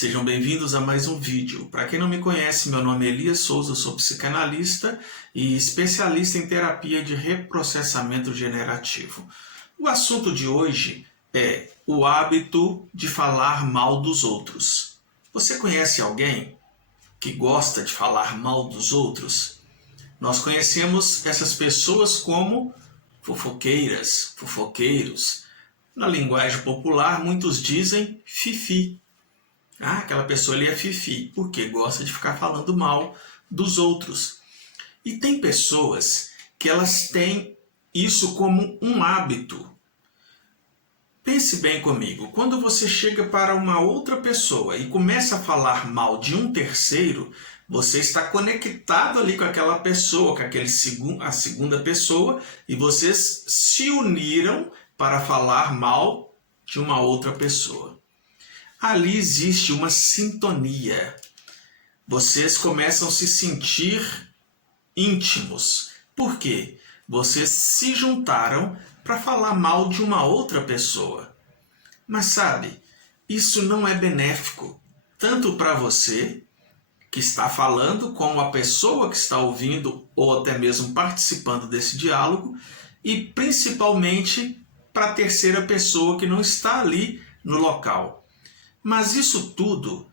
Sejam bem-vindos a mais um vídeo. Para quem não me conhece, meu nome é Elias Souza, eu sou psicanalista e especialista em terapia de reprocessamento generativo. O assunto de hoje é o hábito de falar mal dos outros. Você conhece alguém que gosta de falar mal dos outros? Nós conhecemos essas pessoas como fofoqueiras, fofoqueiros. Na linguagem popular, muitos dizem fifi. Aquela pessoa ali é fifi, porque gosta de ficar falando mal dos outros. E tem pessoas que elas têm isso como um hábito. Pense bem comigo, quando você chega para uma outra pessoa e começa a falar mal de um terceiro, você está conectado ali com aquela pessoa, com a segunda pessoa, e vocês se uniram para falar mal de uma outra pessoa. Ali existe uma sintonia. Vocês começam a se sentir íntimos. Por quê? Vocês se juntaram para falar mal de uma outra pessoa. Mas sabe, isso não é benéfico, tanto para você que está falando, como a pessoa que está ouvindo ou até mesmo participando desse diálogo, e principalmente para a terceira pessoa que não está ali no local. Mas isso tudo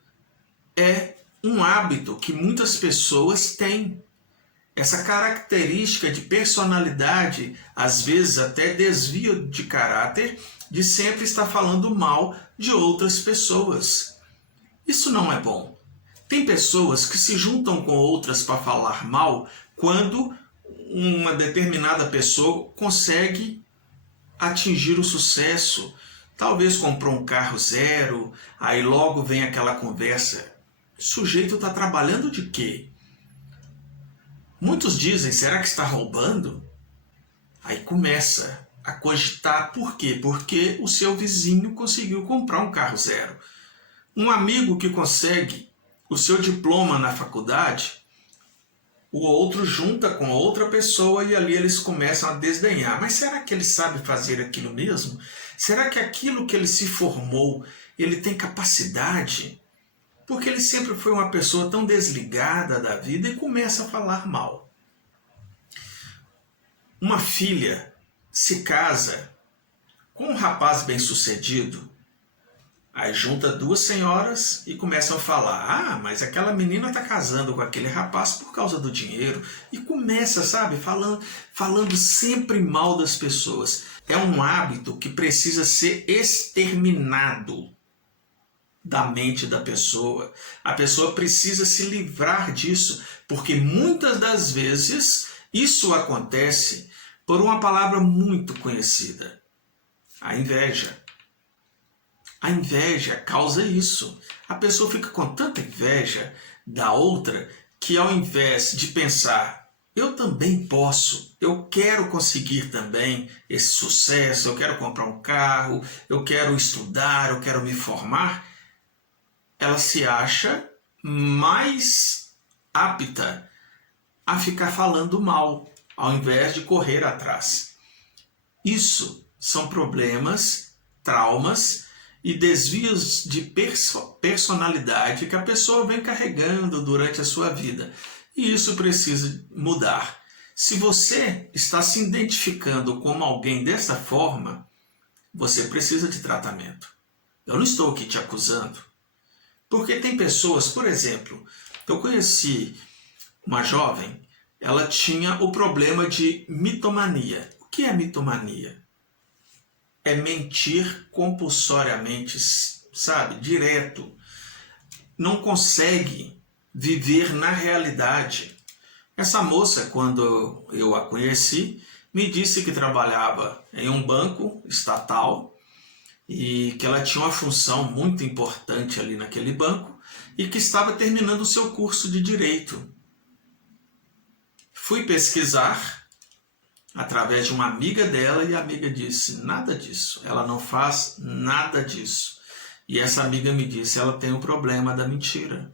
é um hábito que muitas pessoas têm. Essa característica de personalidade, às vezes até desvio de caráter, de sempre estar falando mal de outras pessoas. Isso não é bom. Tem pessoas que se juntam com outras para falar mal quando uma determinada pessoa consegue atingir o sucesso. Talvez comprou um carro zero, aí logo vem aquela conversa. O sujeito está trabalhando de quê? Muitos dizem, será que está roubando? Aí começa a cogitar por quê? Porque o seu vizinho conseguiu comprar um carro zero. Um amigo que consegue o seu diploma na faculdade, o outro junta com outra pessoa e ali eles começam a desdenhar. Mas será que ele sabe fazer aquilo mesmo? Será que aquilo que ele se formou, ele tem capacidade? Porque ele sempre foi uma pessoa tão desligada da vida e começa a falar mal. Uma filha se casa com um rapaz bem-sucedido, aí junta duas senhoras e começam a falar, mas aquela menina está casando com aquele rapaz por causa do dinheiro. E começa, sabe, falando sempre mal das pessoas. É um hábito que precisa ser exterminado da mente da pessoa. A pessoa precisa se livrar disso, porque muitas das vezes isso acontece por uma palavra muito conhecida: a inveja. A inveja causa isso. A pessoa fica com tanta inveja da outra que, ao invés de pensar, eu também posso, eu quero conseguir também esse sucesso, eu quero comprar um carro, eu quero estudar, eu quero me formar, ela se acha mais apta a ficar falando mal, ao invés de correr atrás. Isso são problemas, traumas e desvios de personalidade que a pessoa vem carregando durante a sua vida. E isso precisa mudar. Se você está se identificando como alguém dessa forma, você precisa de tratamento. Eu não estou aqui te acusando. Porque tem pessoas, por exemplo, eu conheci uma jovem, ela tinha o problema de mitomania. O que é mitomania? É mentir compulsoriamente, sabe, direto. Não consegue viver na realidade. Essa moça, quando eu a conheci, me disse que trabalhava em um banco estatal e que ela tinha uma função muito importante ali naquele banco e que estava terminando o seu curso de direito. Fui pesquisar através de uma amiga dela e a amiga disse, nada disso, ela não faz nada disso. E essa amiga me disse, ela tem o problema da mentira.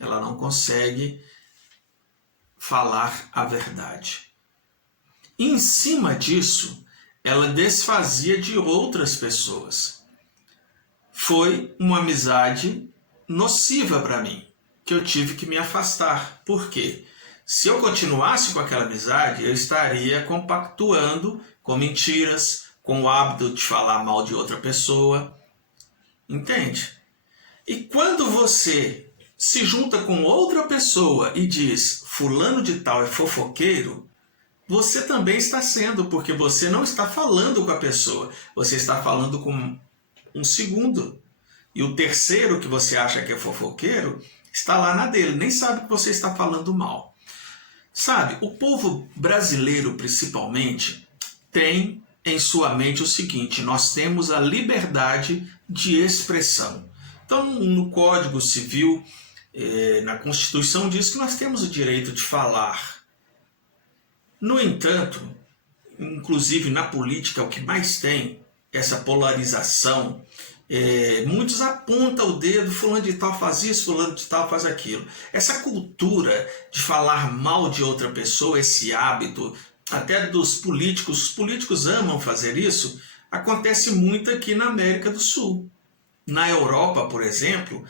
Ela não consegue falar a verdade. E em cima disso, ela desfazia de outras pessoas. Foi uma amizade nociva para mim, que eu tive que me afastar. Por quê? Se eu continuasse com aquela amizade, eu estaria compactuando com mentiras, com o hábito de falar mal de outra pessoa. Entende? E quando você se junta com outra pessoa e diz fulano de tal é fofoqueiro, você também está sendo, porque você não está falando com a pessoa, você está falando com um segundo. E o terceiro, que você acha que é fofoqueiro, está lá na dele, nem sabe que você está falando mal. Sabe, o povo brasileiro principalmente tem em sua mente o seguinte: nós temos a liberdade de expressão. Então, no Código Civil, na Constituição, diz que nós temos o direito de falar. No entanto, inclusive na política, o que mais tem essa polarização. Muitos apontam o dedo, fulano de tal faz isso, fulano de tal faz aquilo. Essa cultura de falar mal de outra pessoa, esse hábito, até dos políticos, os políticos amam fazer isso, acontece muito aqui na América do Sul. Na Europa, por exemplo,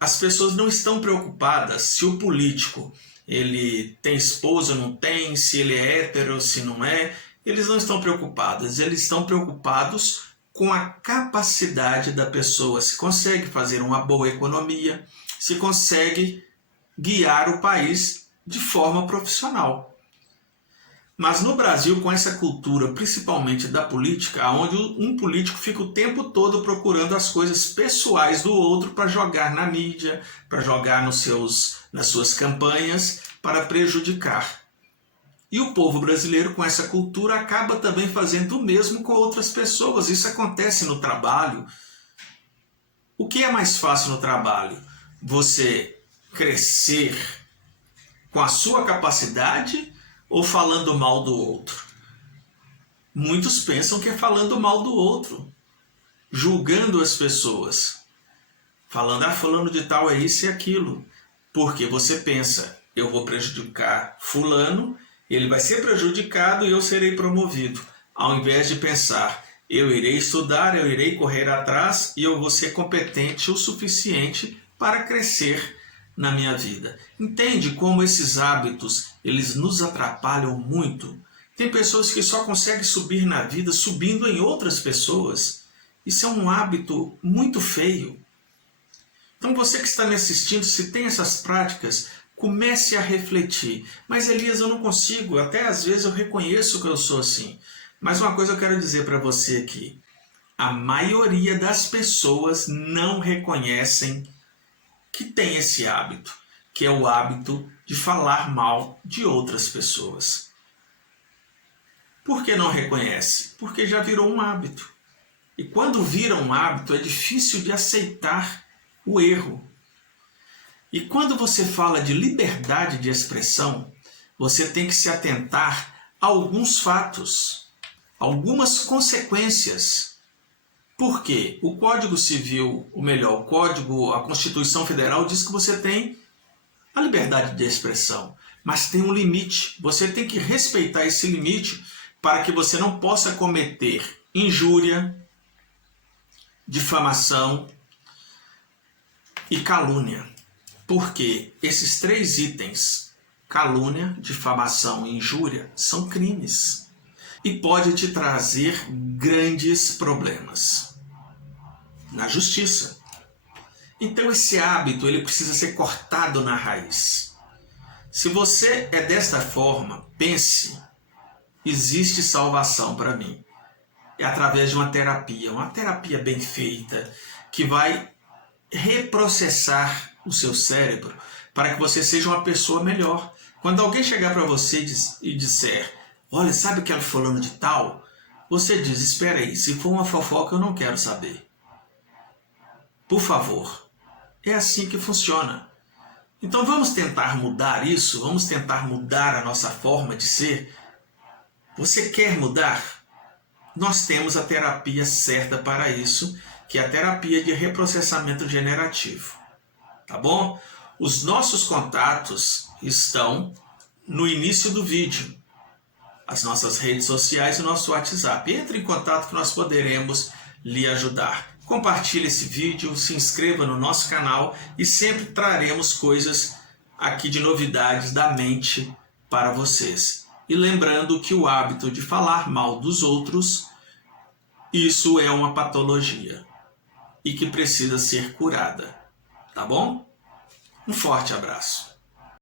as pessoas não estão preocupadas se o político ele tem esposa ou não tem, se ele é hétero, se não é. Eles não estão preocupados, eles estão preocupados com a capacidade da pessoa, se consegue fazer uma boa economia, se consegue guiar o país de forma profissional. Mas no Brasil, com essa cultura, principalmente da política, onde um político fica o tempo todo procurando as coisas pessoais do outro para jogar na mídia, para jogar nas suas campanhas, para prejudicar. E o povo brasileiro, com essa cultura, acaba também fazendo o mesmo com outras pessoas. Isso acontece no trabalho. O que é mais fácil no trabalho? Você crescer com a sua capacidade ou falando mal do outro? Muitos pensam que é falando mal do outro, julgando as pessoas, falando, fulano de tal é isso e aquilo. Porque você pensa, eu vou prejudicar fulano, ele vai ser prejudicado e eu serei promovido. Ao invés de pensar, eu irei estudar, eu irei correr atrás e eu vou ser competente o suficiente para crescer na minha vida. Entende como esses hábitos, eles nos atrapalham muito? Tem pessoas que só conseguem subir na vida subindo em outras pessoas. Isso é um hábito muito feio. Então você que está me assistindo, se tem essas práticas, comece a refletir. Mas Elias, eu não consigo, até às vezes eu reconheço que eu sou assim. Mas uma coisa eu quero dizer para você aqui. A maioria das pessoas não reconhecem que tem esse hábito, que é o hábito de falar mal de outras pessoas. Por que não reconhece? Porque já virou um hábito. E quando vira um hábito, é difícil de aceitar o erro. E quando você fala de liberdade de expressão, você tem que se atentar a alguns fatos, algumas consequências. Por quê? O Código Civil, a Constituição Federal diz que você tem a liberdade de expressão, mas tem um limite. Você tem que respeitar esse limite para que você não possa cometer injúria, difamação e calúnia. Porque esses 3 itens, calúnia, difamação e injúria, são crimes. E pode te trazer grandes problemas na justiça. Então esse hábito ele precisa ser cortado na raiz. Se você é desta forma, pense, existe salvação para mim. É através de uma terapia bem feita, que vai reprocessar o seu cérebro para que você seja uma pessoa melhor. Quando alguém chegar para você e disser, olha, sabe aquela fulano de tal? Você diz, espera aí, se for uma fofoca eu não quero saber. Por favor. É assim que funciona. Então vamos tentar mudar isso, vamos tentar mudar a nossa forma de ser. Você quer mudar? Nós temos a terapia certa para isso, que é a terapia de reprocessamento generativo. Tá bom? Os nossos contatos estão no início do vídeo. As nossas redes sociais e o nosso WhatsApp. Entre em contato que nós poderemos lhe ajudar. Compartilhe esse vídeo, se inscreva no nosso canal e sempre traremos coisas aqui de novidades da mente para vocês. E lembrando que o hábito de falar mal dos outros, isso é uma patologia e que precisa ser curada, tá bom? Um forte abraço.